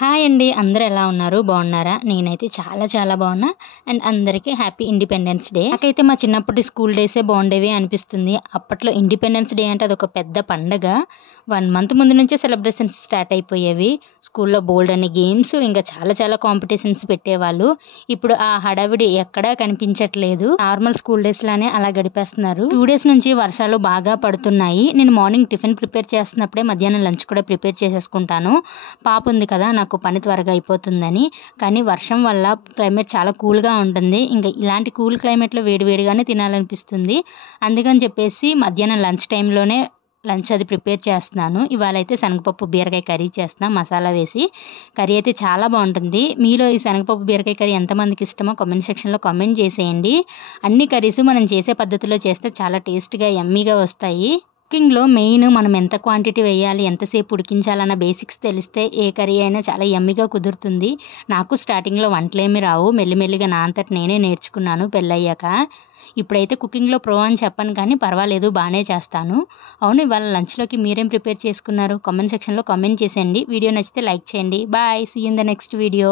Hi అండి. అందరూ ఎలా ఉన్నారు? బాగున్నారా? నేనైతే చాలా చాలా బాగున్నా. అండ్ అందరికీ హ్యాపీ ఇండిపెండెన్స్ డే. నాకైతే మా చిన్నప్పటి స్కూల్ డేసే బాగుండేవి అనిపిస్తుంది. అప్పట్లో ఇండిపెండెన్స్ డే అంటే అదొక పెద్ద పండగ. 1 మంత్ ముందు నుంచే సెలబ్రేషన్స్ స్టార్ట్ అయిపోయేవి. స్కూల్లో బోల్డ్ అన్ని గేమ్స్ ఇంకా చాలా చాలా కాంపిటీషన్స్ పెట్టేవాళ్ళు. ఇప్పుడు ఆ హడావిడి ఎక్కడా కనిపించట్లేదు. నార్మల్ స్కూల్ డేస్ లానే అలా గడిపేస్తున్నారు. 2 డేస్ నుంచి వర్షాలు బాగా పడుతున్నాయి. నేను మార్నింగ్ టిఫిన్ ప్రిపేర్ చేస్తున్నప్పుడే మధ్యాహ్నం లంచ్ కూడా ప్రిపేర్ చేసేసుకుంటాను. పాప ఉంది కదా, నాకు పని త్వరగా అయిపోతుందని. కానీ వర్షం వల్ల క్లైమేట్ చాలా కూల్గా ఉంటుంది. ఇంకా ఇలాంటి కూల్ క్లైమేట్లో వేడివేడిగానే తినాలనిపిస్తుంది. అందుకని చెప్పేసి మధ్యాహ్నం లంచ్ టైంలోనే లంచ్ అది ప్రిపేర్ చేస్తున్నాను. ఇవాళ అయితే శనగపప్పు బీరకాయ కర్రీ చేస్తున్నా మసాలా వేసి. కర్రీ అయితే చాలా బాగుంటుంది. మీలో ఈ శనగపప్పు బీరకాయ కర్రీ ఎంతమందికి ఇష్టమో కామెంట్ సెక్షన్లో కామెంట్ చేసేయండి. అన్ని కర్రీస్ మనం చేసే పద్ధతిలో చేస్తే చాలా టేస్ట్గా యమ్మీగా వస్తాయి. కుకింగ్లో మెయిన్ మనం ఎంత క్వాంటిటీ వేయాలి, ఎంతసేపు ఉడికించాలన్న బేసిక్స్ తెలిస్తే ఏ కర్రీ అయినా చాలా యమ్మీగా కుదురుతుంది. నాకు స్టార్టింగ్లో వంటలేమి రావు, మెల్లిమెల్లిగా నా అంతట నేనే నేర్చుకున్నాను పెళ్ళయ్యాక. ఇప్పుడైతే కుకింగ్లో ప్రో అని చెప్పను, కానీ పర్వాలేదు బాగానే చేస్తాను. అవును, ఇవాళ లంచ్లోకి మీరేం ప్రిపేర్ చేసుకున్నారు? కామెంట్ సెక్షన్లో కామెంట్ చేసేయండి. వీడియో నచ్చితే లైక్ చేయండి. Bye, see you in the next video.